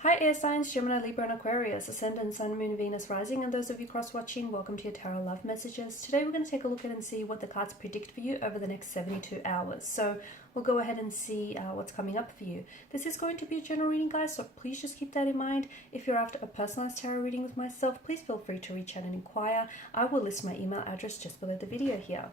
Hi air signs, Gemini, Libra and Aquarius, Ascendant, Sun, Moon, Venus, Rising, and those of you cross-watching, welcome to your Tarot Love Messages. Today we're going to take a look at and see what the cards predict for you over the next 72 hours. So we'll go ahead and see what's coming up for you. This is going to be a general reading, guys, so please just keep that in mind. If you're after a personalized tarot reading with myself, please feel free to reach out and inquire. I will list my email address just below the video here.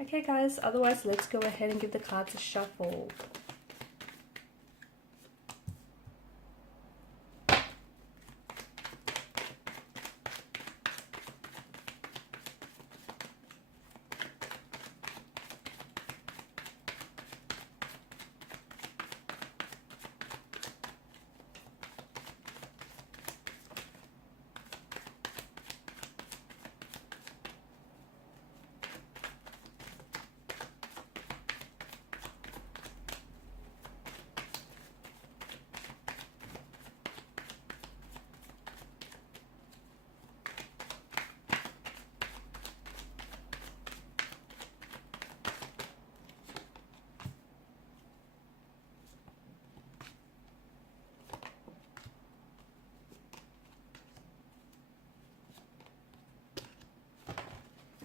Okay guys, otherwise let's go ahead and give the cards a shuffle.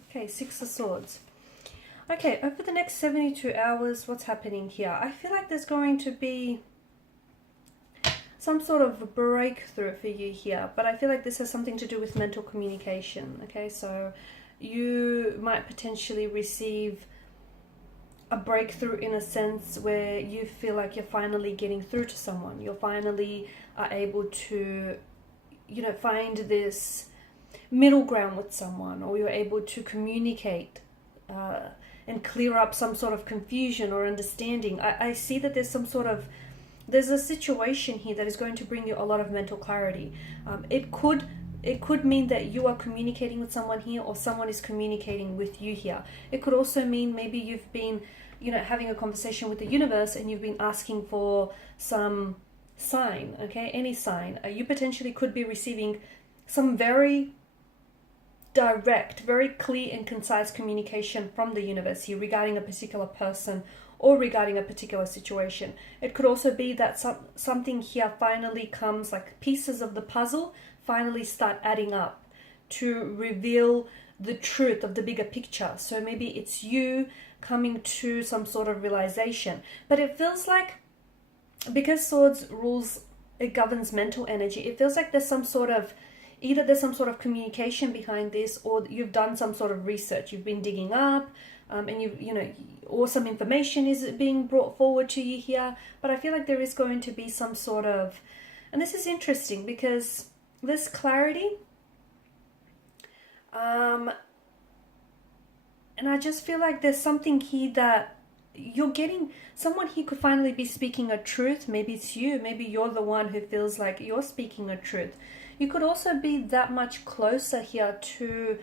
Okay, Six of Swords. Okay, over the next 72 hours, what's happening here? I feel like there's going to be some sort of breakthrough for you here, but I feel like this has something to do with mental communication. Okay, so you might potentially receive a breakthrough in a sense where you feel like you're finally getting through to someone. You're finally able to, find this middle ground with someone, or you're able to communicate and clear up some sort of confusion or understanding. I see that there's a situation here that is going to bring you a lot of mental clarity. It could mean that you are communicating with someone here, or someone is communicating with you here. It could also mean maybe you've been having a conversation with the universe and you've been asking for some sign. Okay, any sign. You potentially could be receiving some very direct, very clear and concise communication from the universe here regarding a particular person or regarding a particular situation. It could also be that something here finally comes, like pieces of the puzzle finally start adding up to reveal the truth of the bigger picture. So maybe it's you coming to some sort of realization. But it feels like, because Swords rules, it governs mental energy, it feels like there's some sort of communication behind this, or you've done some sort of research. You've been digging up, and or some information is being brought forward to you here. But I feel like there is going to be some sort of, and this is interesting because this clarity, and I just feel like there's something here that you're getting. Someone here could finally be speaking a truth. Maybe it's you. Maybe you're the one who feels like you're speaking a truth. You could also be that much closer here to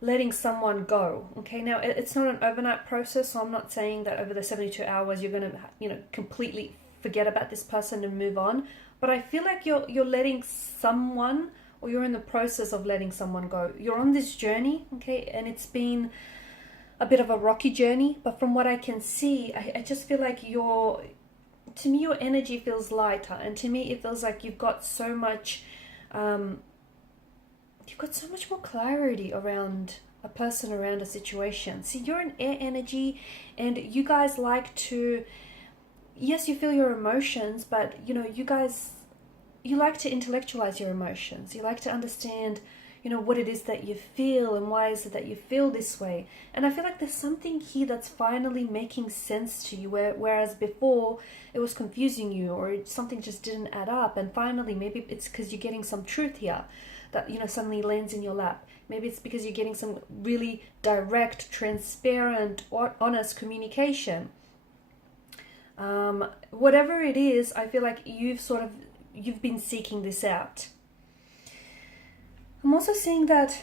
letting someone go. Okay, now it's not an overnight process, so I'm not saying that over the 72 hours you're going to, completely forget about this person and move on. But I feel like you're letting someone, or you're in the process of letting someone go. You're on this journey, okay, and it's been a bit of a rocky journey. But from what I can see, I just feel like to me, your energy feels lighter, and to me, it feels like you've got so much. You've got so much more clarity around a person, around a situation. See, you're an air energy, and you guys like to, yes, you feel your emotions, but you like to intellectualize your emotions. You like to understand, what it is that you feel and why is it that you feel this way. And I feel like there's something here that's finally making sense to you, whereas before it was confusing you, or something just didn't add up. And finally, maybe it's because you're getting some truth here that suddenly lands in your lap. Maybe it's because you're getting some really direct, transparent, or honest communication. Whatever it is, I feel like you've been seeking this out. I'm also seeing that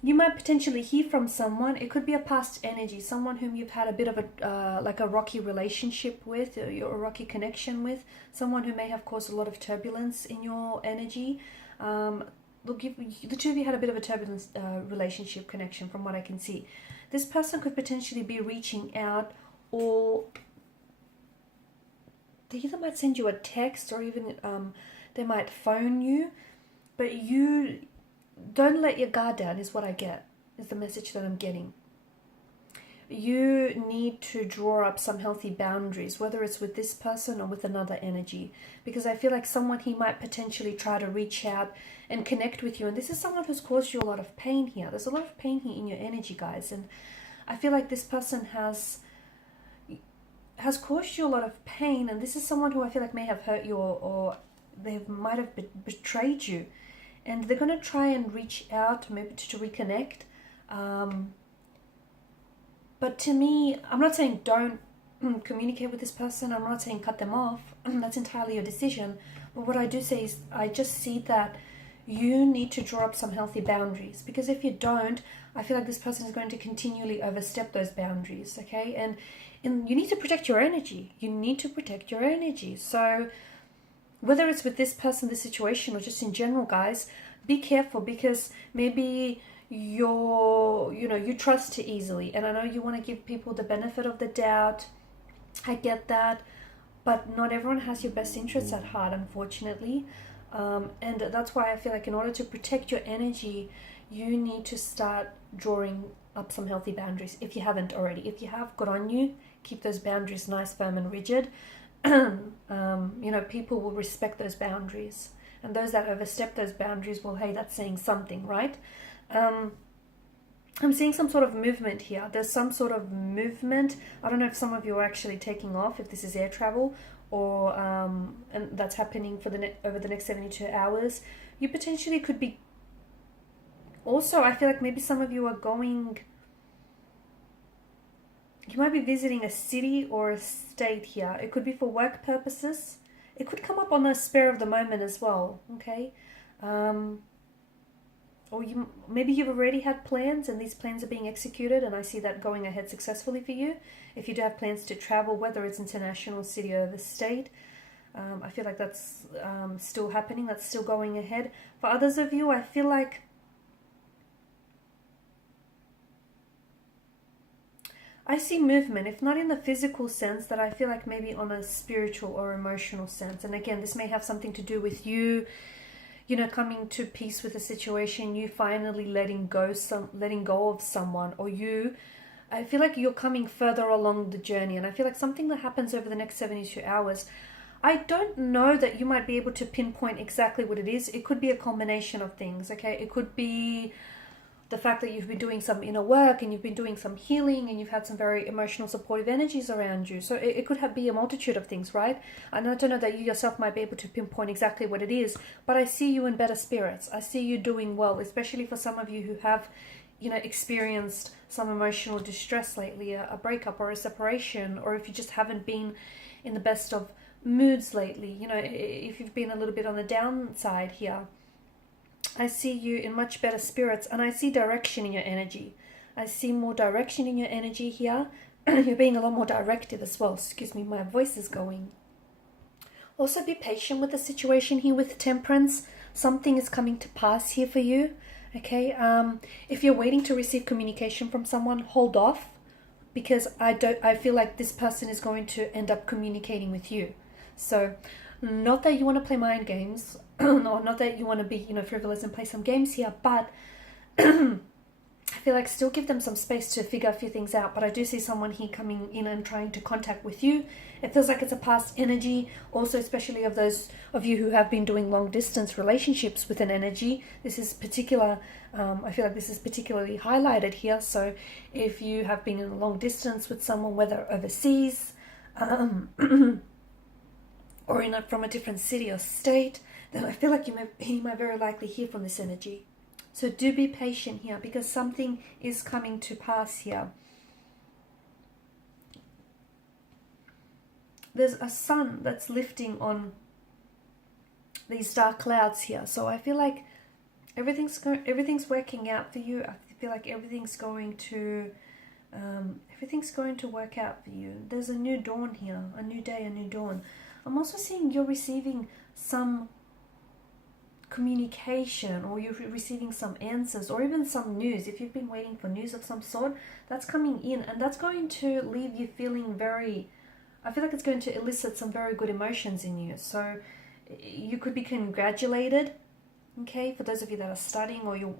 you might potentially hear from someone. It could be a past energy, someone whom you've had a bit of a rocky relationship with, or a rocky connection with, someone who may have caused a lot of turbulence in your energy. The two of you had a bit of a turbulent relationship connection from what I can see. This person could potentially be reaching out, or they either might send you a text or even they might phone you, but you don't let your guard down is what I get, is the message that I'm getting. You need to draw up some healthy boundaries, whether it's with this person or with another energy, because I feel like someone he might potentially try to reach out and connect with you, and this is someone who's caused you a lot of pain here. There's a lot of pain here in your energy, guys, and I feel like this person has caused you a lot of pain, and this is someone who I feel like may have hurt you, or they might have betrayed you, and they're going to try and reach out maybe to reconnect. But to me, I'm not saying don't communicate with this person. I'm not saying cut them off. That's entirely your decision. But what I do say is I just see that you need to draw up some healthy boundaries, because if you don't, I feel like this person is going to continually overstep those boundaries, okay? And you need to protect your energy. You need to protect your energy. So whether it's with this person, this situation, or just in general, guys, be careful, because maybe you trust too easily, and I know you want to give people the benefit of the doubt. I get that, but not everyone has your best interests at heart, unfortunately. And that's why I feel like in order to protect your energy, you need to start drawing up some healthy boundaries if you haven't already. If you have, good on you. Keep those boundaries nice, firm, and rigid. People will respect those boundaries, and those that overstep those boundaries, well, hey, that's saying something, right? I'm seeing some sort of movement here. There's some sort of movement. I don't know if some of you are actually taking off, if this is air travel, or and that's happening for over the next 72 hours. You potentially could be. Also, I feel like maybe some of you are going. You might be visiting a city or a state here. It could be for work purposes. It could come up on the spur of the moment as well. Okay. Or maybe you've already had plans and these plans are being executed, and I see that going ahead successfully for you. If you do have plans to travel, whether it's international, city, or the state, I feel like that's still happening. That's still going ahead. For others of you, I feel like I see movement, if not in the physical sense, that I feel like maybe on a spiritual or emotional sense. And again, this may have something to do with you coming to peace with a situation, you finally letting go of someone, or I feel like you're coming further along the journey. And I feel like something that happens over the next 72 hours, I don't know that you might be able to pinpoint exactly what it is. It could be a combination of things, okay? It could be the fact that you've been doing some inner work and you've been doing some healing and you've had some very emotional supportive energies around you. So it could be a multitude of things, right? And I don't know that you yourself might be able to pinpoint exactly what it is, but I see you in better spirits. I see you doing well, especially for some of you who have, experienced some emotional distress lately, a breakup or a separation, or if you just haven't been in the best of moods lately, if you've been a little bit on the downside here. I see you in much better spirits, and I see direction in your energy. I see more direction in your energy here. You're being a lot more directed as well. Excuse me, my voice is going. Also, be patient with the situation here with Temperance. Something is coming to pass here for you. Okay. If you're waiting to receive communication from someone, hold off, because I feel like this person is going to end up communicating with you. So, not that you want to play mind games, or not that you want to be, frivolous and play some games here, but I feel like still give them some space to figure a few things out. But I do see someone here coming in and trying to contact with you. It feels like it's a past energy. Also, especially of those of you who have been doing long distance relationships with an energy. This is particular. I feel like this is particularly highlighted here. So if you have been in a long distance with someone, whether overseas, or from a different city or state, then I feel like you might very likely hear from this energy. So do be patient here, because something is coming to pass here. There's a sun that's lifting on these dark clouds here. So I feel like everything's working out for you. I feel like everything's going to work out for you. There's a new dawn here, a new day, a new dawn. I'm also seeing you're receiving some communication, or you're receiving some answers, or even some news. If you've been waiting for news of some sort, that's coming in, and that's going to leave you feeling very I feel like it's going to elicit some very good emotions in you. So you could be congratulated, okay? For those of you that are studying or you're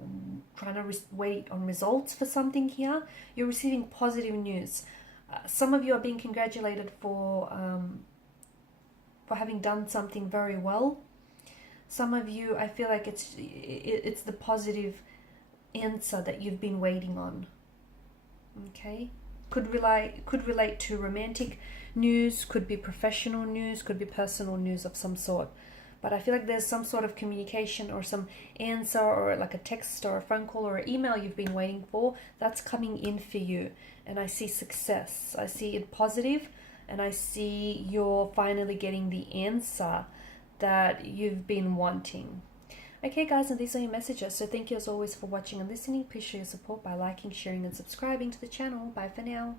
trying to wait on results for something here, you're receiving positive news. Some of you are being congratulated for having done something very well. Some of you, I feel like it's the positive answer that you've been waiting on. Okay, could relate to romantic news, could be professional news, could be personal news of some sort. But I feel like there's some sort of communication or some answer or like a text or a phone call or an email you've been waiting for that's coming in for you. And I see success. I see it positive, and I see you're finally getting the answer that you've been wanting. Okay guys, and these are your messages. So thank you as always for watching and listening. Please show your support by liking, sharing and subscribing to the channel. Bye for now.